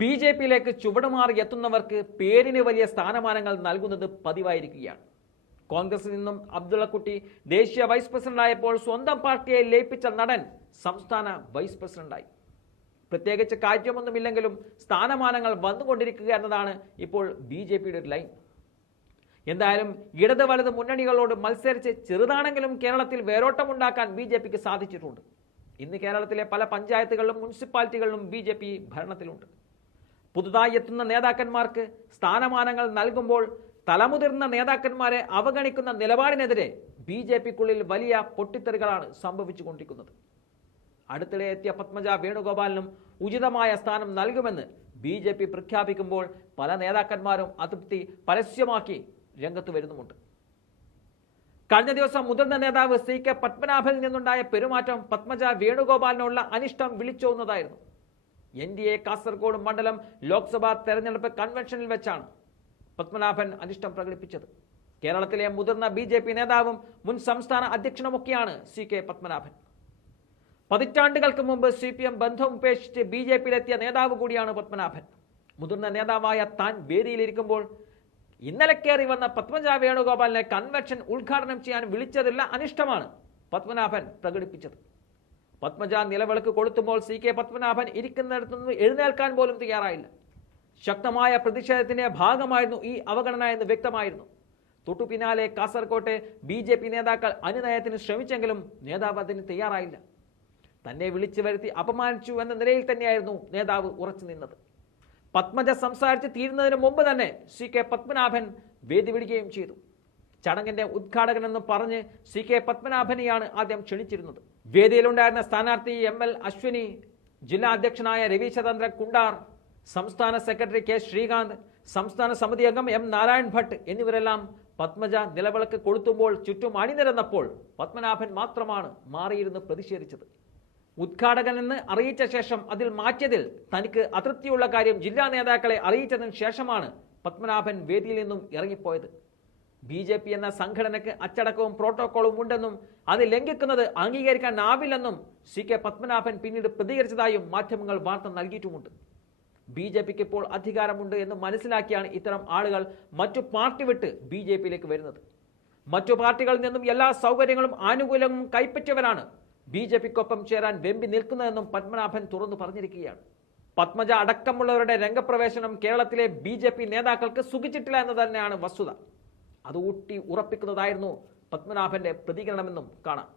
B J പിയിലേക്ക് ചുവടുമാറി എത്തുന്നവർക്ക് പേരിന് വലിയ സ്ഥാനമാനങ്ങൾ നൽകുന്നത് പതിവായിരിക്കുകയാണ്. കോൺഗ്രസിൽ നിന്നും അബ്ദുള്ളക്കുട്ടി ദേശീയ വൈസ് പ്രസിഡന്റായപ്പോൾ സ്വന്തം പാർട്ടിയെ ലയിപ്പിച്ച നടൻ സംസ്ഥാന വൈസ് പ്രസിഡന്റായി. പ്രത്യേകിച്ച് കാര്യമൊന്നുമില്ലെങ്കിലും സ്ഥാനമാനങ്ങൾ വന്നുകൊണ്ടിരിക്കുക എന്നതാണ് ഇപ്പോൾ ബി ജെ പിയുടെ ഒരു ലൈൻ. എന്തായാലും ഇടത് വലത് മുന്നണികളോട് മത്സരിച്ച് ചെറുതാണെങ്കിലും കേരളത്തിൽ വേരോട്ടമുണ്ടാക്കാൻ ബി ജെ പിക്ക് സാധിച്ചിട്ടുണ്ട്. ഇന്ന് കേരളത്തിലെ പല പഞ്ചായത്തുകളിലും മുനിസിപ്പാലിറ്റികളിലും ബി ജെ പി ഭരണത്തിലുണ്ട്. പുതുതായി എത്തുന്ന നേതാക്കന്മാർക്ക് സ്ഥാനമാനങ്ങൾ നൽകുമ്പോൾ തലമുതിർന്ന നേതാക്കന്മാരെ അവഗണിക്കുന്ന നിലപാടിനെതിരെ ബി ജെ പിക്കുള്ളിൽ വലിയ പൊട്ടിത്തെറികളാണ് സംഭവിച്ചുകൊണ്ടിരിക്കുന്നത്. അടുത്തിടെ എത്തിയ പത്മജ വേണുഗോപാലിനും ഉചിതമായ സ്ഥാനം നൽകുമെന്ന് ബി ജെ പി പ്രഖ്യാപിക്കുമ്പോൾ പല നേതാക്കന്മാരും അതൃപ്തി പരസ്യമാക്കി രംഗത്ത് വരുന്നുമുണ്ട്. കഴിഞ്ഞ ദിവസം മുതിർന്ന നേതാവ് സി കെ പത്മനാഭനിൽ നിന്നുണ്ടായ പെരുമാറ്റം പത്മജ വേണുഗോപാലിനുള്ള അനിഷ്ടം വിളിച്ചോന്നതായിരുന്നു എൻ ഡി എ കാസർഗോഡ് മണ്ഡലം ലോക്സഭാ തെരഞ്ഞെടുപ്പ് കൺവെൻഷനിൽ വെച്ചാണ് പത്മനാഭൻ അനിഷ്ടം പ്രകടിപ്പിച്ചത്. കേരളത്തിലെ മുതിർന്ന ബി ജെ പി നേതാവും മുൻ സംസ്ഥാന അധ്യക്ഷനുമൊക്കെയാണ് സി കെ പത്മനാഭൻ. പതിറ്റാണ്ടുകൾക്ക് മുമ്പ് സി പി എം ബന്ധം ഉപേക്ഷിച്ച് ബി ജെ പിയിലെത്തിയ നേതാവ് കൂടിയാണ് പത്മനാഭൻ. മുതിർന്ന നേതാവായ താൻ വേദിയിലിരിക്കുമ്പോൾ ഇന്നലെ കയറി വന്ന പത്മജ വേണുഗോപാലിനെ കൺവെൻഷൻ ഉദ്ഘാടനം ചെയ്യാൻ വിളിച്ചതില്ല അനിഷ്ടമാണ് പത്മനാഭൻ പ്രകടിപ്പിച്ചത്. പത്മജ നിലവിളക്ക് കൊളുത്തുമ്പോൾ സി കെ പത്മനാഭൻ ഇരിക്കുന്നിടത്തു നിന്ന് എഴുന്നേൽക്കാൻ പോലും തയ്യാറായില്ല. ശക്തമായ പ്രതിഷേധത്തിന്റെ ഭാഗമായിരുന്നു ഈ അവഗണന എന്ന് വ്യക്തമായിരുന്നു. തൊട്ടു പിന്നാലെ കാസർകോട്ടെ ബി ജെ പി നേതാക്കൾ അനുനയത്തിന് ശ്രമിച്ചെങ്കിലും നേതാവ് അതിന് തയ്യാറായില്ല. തന്നെ വിളിച്ചു വരുത്തി അപമാനിച്ചു എന്ന നിലയിൽ തന്നെയായിരുന്നു നേതാവ് ഉറച്ചു നിന്നത്. പത്മജ സംസാരിച്ച് തീരുന്നതിന് മുമ്പ് തന്നെ സി കെ പത്മനാഭൻ വേദി വിടുകയും ചെയ്തു. ചടങ്ങിന്റെ ഉദ്ഘാടകനെന്ന് പറഞ്ഞ് സി കെ പത്മനാഭനെയാണ് ആദ്യം ക്ഷണിച്ചിരുന്നത്. വേദിയിലുണ്ടായിരുന്ന സ്ഥാനാർത്ഥി എം എൽ അശ്വിനി ജില്ലാ അധ്യക്ഷനായ രവിചന്ദ്ര കുണ്ടാർ സംസ്ഥാന സെക്രട്ടറി കെ ശ്രീകാന്ത് സംസ്ഥാന സമിതി അംഗം എം നാരായൺ ഭട്ട് എന്നിവരെല്ലാം പത്മജ നിലവിളക്ക് കൊളുത്തുമ്പോൾ ചുറ്റും അണിനിരന്നപ്പോൾ പത്മനാഭൻ മാത്രമാണ് മാറിയിരുന്ന് പ്രതിഷേധിച്ചത്. ഉദ്ഘാടകനെന്ന് അറിയിച്ച ശേഷം അതിൽ മാറ്റിയതിൽ തനിക്ക് അതൃപ്തിയുള്ള കാര്യം ജില്ലാ നേതാക്കളെ അറിയിച്ചതിന് ശേഷമാണ് പത്മനാഭൻ വേദിയിൽ നിന്നും ഇറങ്ങിപ്പോയത്. ബി ജെ പി എന്ന സംഘടനയ്ക്ക് അച്ചടക്കവും പ്രോട്ടോക്കോളും ഉണ്ടെന്നും അത് ലംഘിക്കുന്നത് അംഗീകരിക്കാനാവില്ലെന്നും സി കെ പത്മനാഭൻ പിന്നീട് പ്രതികരിച്ചതായും മാധ്യമങ്ങൾ വാർത്ത നൽകിയിട്ടുമുണ്ട്. ബി ജെ പിക്ക് ഇപ്പോൾ അധികാരമുണ്ട് എന്ന് മനസ്സിലാക്കിയാണ് ഇത്തരം ആളുകൾ മറ്റു പാർട്ടി വിട്ട് ബി ജെ പിയിലേക്ക് വരുന്നത്. മറ്റു പാർട്ടികളിൽ നിന്നും എല്ലാ സൗകര്യങ്ങളും ആനുകൂല്യവും കൈപ്പറ്റിയവരാണ് ബി ജെ പിക്കൊപ്പം ചേരാൻ വെമ്പി നിൽക്കുന്നതെന്നും പത്മനാഭൻ തുറന്നു പറഞ്ഞിരിക്കുകയാണ്. പത്മജ അടക്കമുള്ളവരുടെ രംഗപ്രവേശനം കേരളത്തിലെ ബി നേതാക്കൾക്ക് സുഖിച്ചിട്ടില്ല എന്ന് തന്നെയാണ് വസ്തുത. അത് ഊട്ടി ഉറപ്പിക്കുന്നതായിരുന്നു പത്മനാഭന്റെ പ്രതികരണമെന്നും കാണാം